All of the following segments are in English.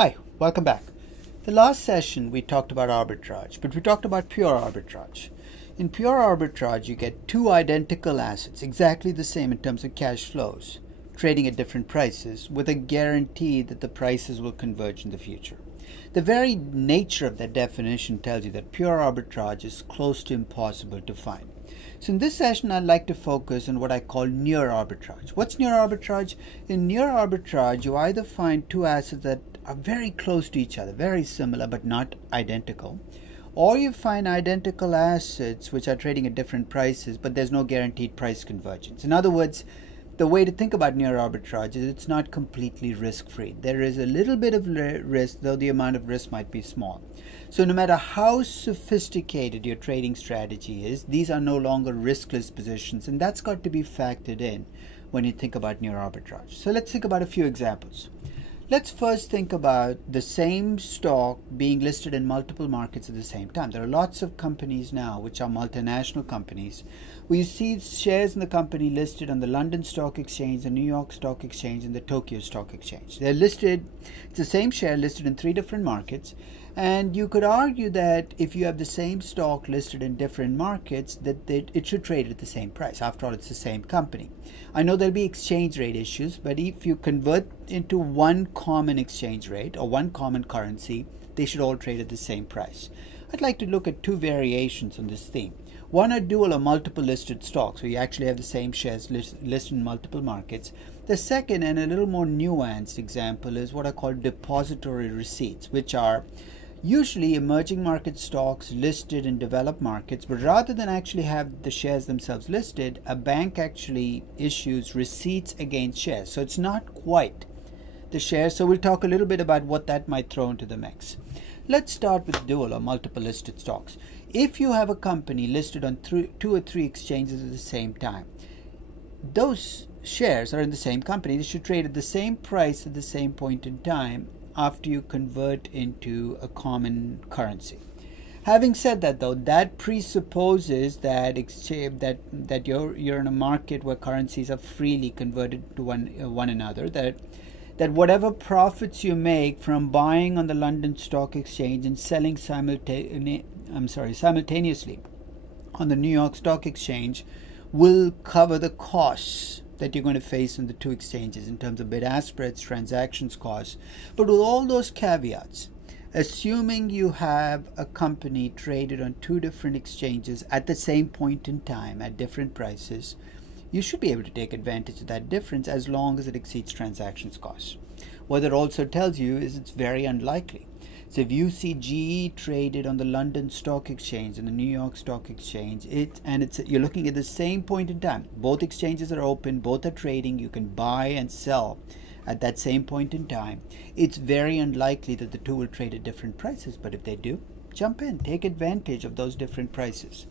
Hi, welcome back. The last session we talked about arbitrage, but we talked about pure arbitrage. In pure arbitrage, you get two identical assets, exactly the same in terms of cash flows, trading at different prices with a guarantee that the prices will converge in the future. The very nature of that definition tells you that pure arbitrage is close to impossible to find. So in this session, I'd like to focus on what I call near arbitrage. What's near arbitrage? In near arbitrage, you either find two assets that are very close to each other, very similar but not identical, or you find identical assets which are trading at different prices but there's no guaranteed price convergence. In other words, the way to think about near arbitrage is it's not completely risk-free. There is a little bit of risk, though the amount of risk might be small. So no matter how sophisticated your trading strategy is, these are no longer riskless positions, and that's got to be factored in when you think about near arbitrage. So let's think about a few examples. Let's first think about the same stock being listed in multiple markets at the same time. There are lots of companies now which are multinational companies where you see shares in the company listed on the London Stock Exchange, the New York Stock Exchange, and the Tokyo Stock Exchange. They're listed, it's the same share listed in three different markets, and you could argue that if you have the same stock listed in different markets, that it should trade at the same price. After all, it's the same company. I know there'll be exchange rate issues, but if you convert into one common exchange rate or one common currency, they should all trade at the same price. I'd like to look at two variations on this theme. One are dual or multiple listed stocks, where you actually have the same shares listed in multiple markets. The second and a little more nuanced example is what are called depository receipts, which are usually emerging market stocks listed in developed markets, but rather than actually have the shares themselves listed, a bank actually issues receipts against shares. So it's not quite the shares. So we'll talk a little bit about what that might throw into the mix. Let's start with dual or multiple listed stocks. If you have a company listed on two or three exchanges at the same time, those shares are in the same company. They should trade at the same price at the same point in time after you convert into a common currency. Having said that, though, that presupposes that you're in a market where currencies are freely converted to one another, that whatever profits you make from buying on the London Stock Exchange and selling simultaneously on the New York Stock Exchange will cover the costs that you're going to face in the two exchanges in terms of bid-ask spreads, transactions costs. But with all those caveats, assuming you have a company traded on two different exchanges at the same point in time at different prices, you should be able to take advantage of that difference as long as it exceeds transactions costs. What it also tells you is it's very unlikely. So if you see GE traded on the London Stock Exchange and the New York Stock Exchange, you're looking at the same point in time. Both exchanges are open, both are trading, you can buy and sell at that same point in time. It's very unlikely that the two will trade at different prices, but if they do, jump in, take advantage of those different prices.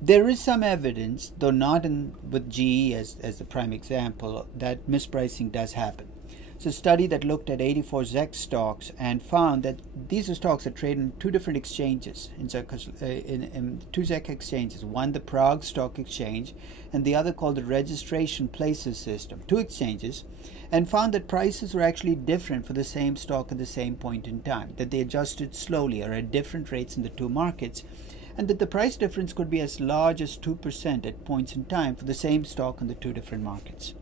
There is some evidence, though not with GE as the prime example, that mispricing does happen. It's a study that looked at 84 ZEC stocks and found that these are stocks that trade in two different exchanges, in two ZEC exchanges, one the Prague Stock Exchange and the other called the Registration Places System, two exchanges, and found that prices were actually different for the same stock at the same point in time, that they adjusted slowly or at different rates in the two markets, and that the price difference could be as large as 2% at points in time for the same stock in the two different markets.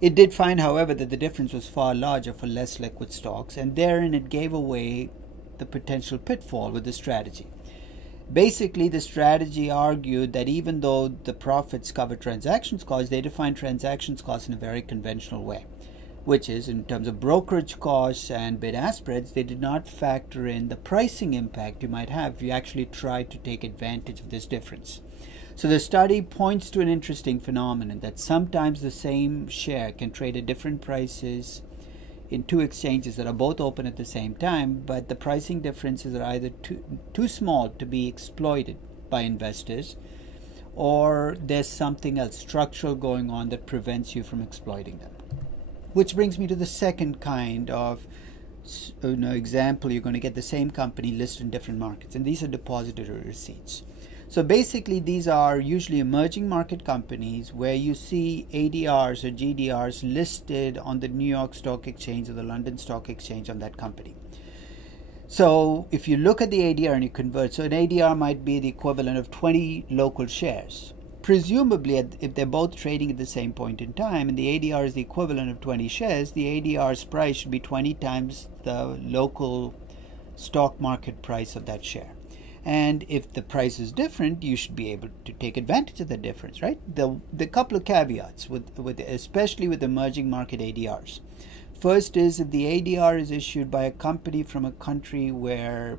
It did find, however, that the difference was far larger for less liquid stocks, and therein it gave away the potential pitfall with the strategy. Basically, the strategy argued that even though the profits cover transactions costs, they defined transactions costs in a very conventional way, which is in terms of brokerage costs and bid-ask spreads, they did not factor in the pricing impact you might have if you actually tried to take advantage of this difference. So the study points to an interesting phenomenon that sometimes the same share can trade at different prices in two exchanges that are both open at the same time, but the pricing differences are either too small to be exploited by investors, or there's something else structural going on that prevents you from exploiting them. Which brings me to the second kind of example. You're going to get the same company listed in different markets, and these are depository receipts. So basically, these are usually emerging market companies where you see ADRs or GDRs listed on the New York Stock Exchange or the London Stock Exchange on that company. So if you look at the ADR and you convert, so an ADR might be the equivalent of 20 local shares. Presumably, if they're both trading at the same point in time and the ADR is the equivalent of 20 shares, the ADR's price should be 20 times the local stock market price of that share. And if the price is different, you should be able to take advantage of the difference, right? The couple of caveats, especially with emerging market ADRs. First is if the ADR is issued by a company from a country where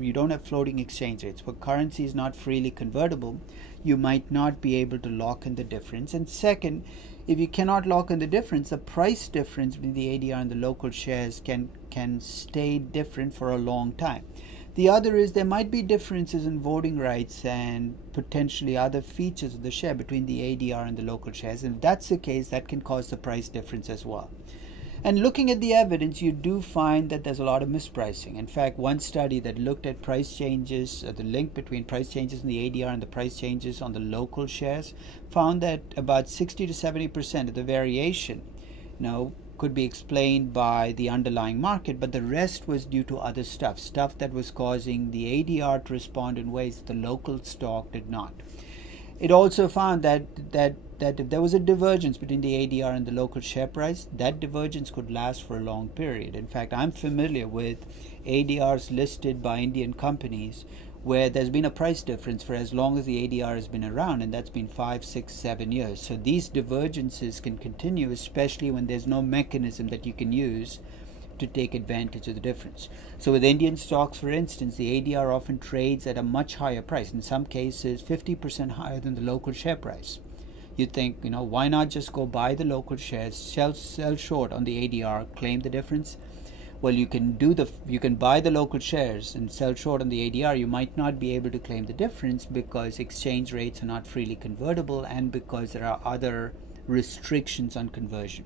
you don't have floating exchange rates, where currency is not freely convertible, you might not be able to lock in the difference. And second, if you cannot lock in the difference, the price difference between the ADR and the local shares can stay different for a long time. The other is there might be differences in voting rights and potentially other features of the share between the ADR and the local shares. And if that's the case, that can cause the price difference as well. And looking at the evidence, you do find that there's a lot of mispricing. In fact, one study that looked at price changes, the link between price changes in the ADR and the price changes on the local shares, found that about 60 to 70% of the variation, could be explained by the underlying market, but the rest was due to other stuff that was causing the ADR to respond in ways that the local stock did not. It also found that if there was a divergence between the ADR and the local share price, that divergence could last for a long period. In fact, I'm familiar with ADRs listed by Indian companies where there's been a price difference for as long as the ADR has been around, and that's been 5, 6, 7 years. So these divergences can continue, especially when there's no mechanism that you can use to take advantage of the difference. So with Indian stocks, for instance, the ADR often trades at a much higher price, in some cases 50% higher than the local share price. You'd think, why not just go buy the local shares, sell short on the ADR, claim the difference? Well, you can buy the local shares and sell short on the ADR. You might not be able to claim the difference because exchange rates are not freely convertible and because there are other restrictions on conversion.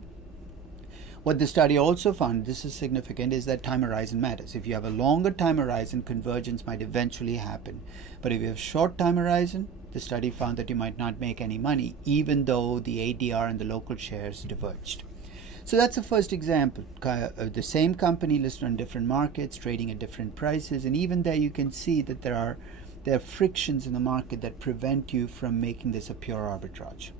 What the study also found, this is significant, is that time horizon matters. If you have a longer time horizon, convergence might eventually happen. But if you have short time horizon, the study found that you might not make any money, even though the ADR and the local shares diverged. So that's the first example. The same company listed on different markets, trading at different prices, and even there you can see that there are frictions in the market that prevent you from making this a pure arbitrage.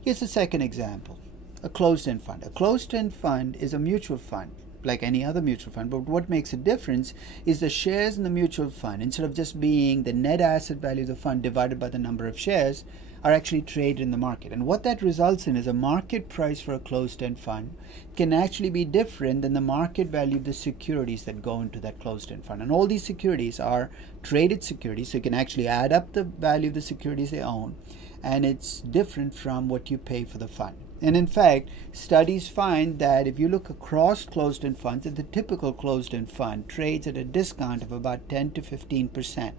Here's the second example, a closed-end fund. A closed-end fund is a mutual fund, like any other mutual fund, but what makes a difference is the shares in the mutual fund, instead of just being the net asset value of the fund divided by the number of shares, are actually traded in the market. And what that results in is a market price for a closed-end fund can actually be different than the market value of the securities that go into that closed-end fund. And all these securities are traded securities, so you can actually add up the value of the securities they own, and it's different from what you pay for the fund. And in fact, studies find that if you look across closed-end funds, that the typical closed-end fund trades at a discount of about 10 to 15%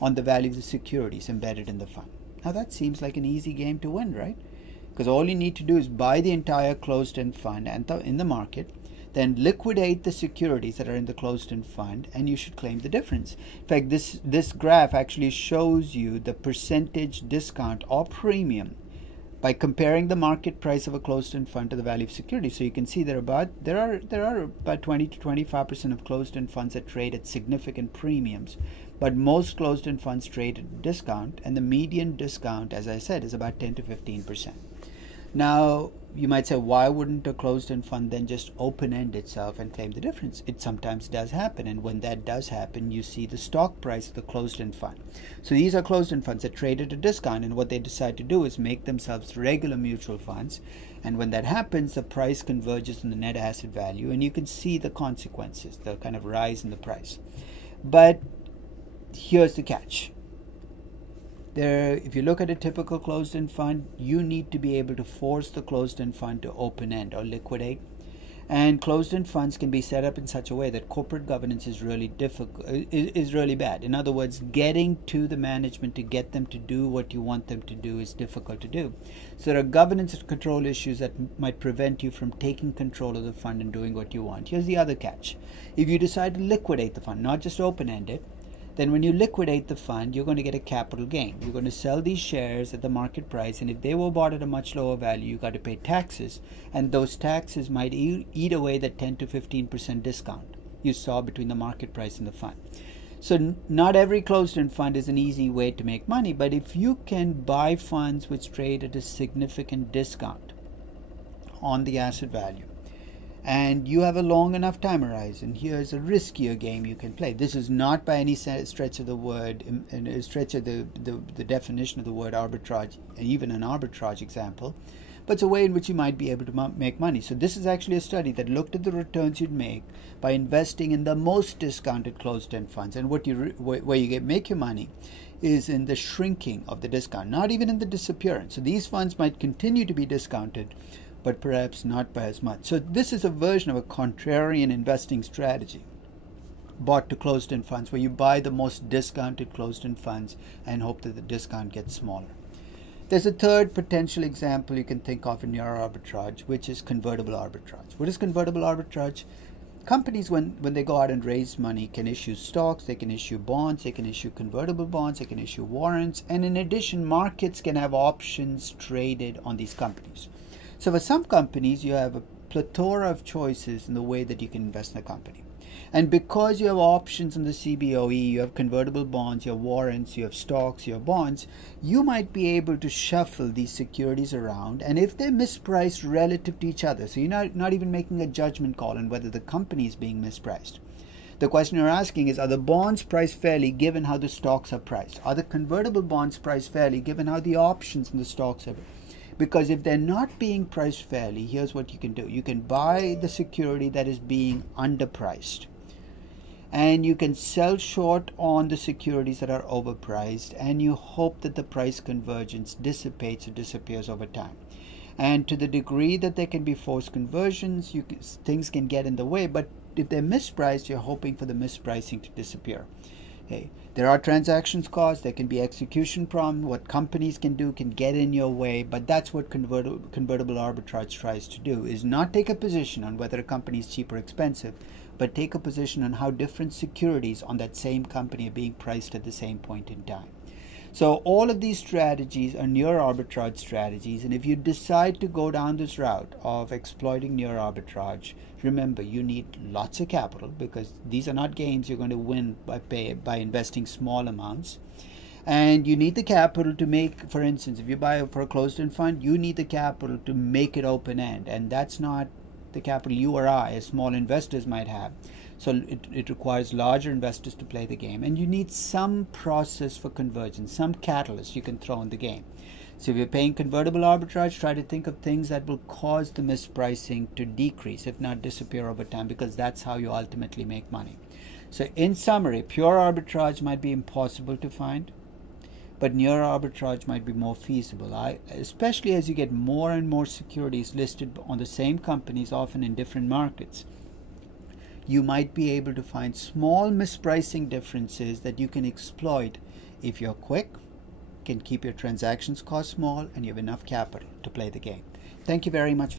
on the value of the securities embedded in the fund. Now that seems like an easy game to win, right? Because all you need to do is buy the entire closed-end fund in the market, then liquidate the securities that are in the closed-end fund, and you should claim the difference. In fact, this graph actually shows you the percentage discount or premium by comparing the market price of a closed-end fund to the value of securities. So you can see there are about 20 to 25% of closed-end funds that trade at significant premiums, but most closed-end funds trade at a discount, and the median discount, as I said, is about 10 to 15%. Now, you might say, why wouldn't a closed-end fund then just open-end itself and claim the difference? It sometimes does happen, and when that does happen, you see the stock price of the closed-end fund. So these are closed-end funds that trade at a discount, and what they decide to do is make themselves regular mutual funds, and when that happens, the price converges on the net asset value, and you can see the consequences, the kind of rise in the price. But here's the catch. If you look at a typical closed-end fund, you need to be able to force the closed-end fund to open-end or liquidate. And closed-end funds can be set up in such a way that corporate governance is really bad. In other words, getting to the management to get them to do what you want them to do is difficult to do. So there are governance and control issues that might prevent you from taking control of the fund and doing what you want. Here's the other catch. If you decide to liquidate the fund, not just open-end it, then when you liquidate the fund, you're going to get a capital gain. You're going to sell these shares at the market price, and if they were bought at a much lower value, you got to pay taxes, and those taxes might eat away the 10 to 15% discount you saw between the market price and the fund. So not every closed-end fund is an easy way to make money, but if you can buy funds which trade at a significant discount on the asset value, and you have a long enough time horizon, here's a riskier game you can play. This is not by any stretch of the word, stretch of the definition of the word arbitrage, even an arbitrage example, but it's a way in which you might be able to make money. So this is actually a study that looked at the returns you'd make by investing in the most discounted closed-end funds, and where you make your money is in the shrinking of the discount, not even in the disappearance. So these funds might continue to be discounted, but perhaps not by as much. So this is a version of a contrarian investing strategy bought to closed-end funds, where you buy the most discounted closed-end funds and hope that the discount gets smaller. There's a third potential example you can think of in your arbitrage, which is convertible arbitrage. What is convertible arbitrage? Companies, when they go out and raise money, can issue stocks, they can issue bonds, they can issue convertible bonds, they can issue warrants, and in addition, markets can have options traded on these companies. So for some companies, you have a plethora of choices in the way that you can invest in a company. And because you have options in the CBOE, you have convertible bonds, you have warrants, you have stocks, you have bonds, you might be able to shuffle these securities around. And if they're mispriced relative to each other, so you're not even making a judgment call on whether the company is being mispriced. The question you're asking is, are the bonds priced fairly given how the stocks are priced? Are the convertible bonds priced fairly given how the options in the stocks are? Because if they're not being priced fairly, here's what you can do. You can buy the security that is being underpriced, and you can sell short on the securities that are overpriced, and you hope that the price convergence dissipates or disappears over time. And to the degree that there can be forced conversions, things can get in the way, but if they're mispriced, you're hoping for the mispricing to disappear. Okay. There are transactions costs, there can be execution problems. What companies can do can get in your way, but that's what convertible arbitrage tries to do, is not take a position on whether a company is cheap or expensive, but take a position on how different securities on that same company are being priced at the same point in time. So all of these strategies are near arbitrage strategies, and if you decide to go down this route of exploiting near arbitrage, remember you need lots of capital, because these are not games you're going to win by investing small amounts. And you need the capital to make, for instance, if you buy for a closed-end fund, you need the capital to make it open-end, and that's not the capital you or I as small investors might have. So it requires larger investors to play the game, and you need some process for convergence, some catalyst you can throw in the game. So if you're paying convertible arbitrage, try to think of things that will cause the mispricing to decrease, if not disappear over time, because that's how you ultimately make money. So in summary, pure arbitrage might be impossible to find, but near arbitrage might be more feasible, especially as you get more and more securities listed on the same companies, often in different markets. You might be able to find small mispricing differences that you can exploit if you're quick, can keep your transactions costs small, and you have enough capital to play the game. Thank you very much.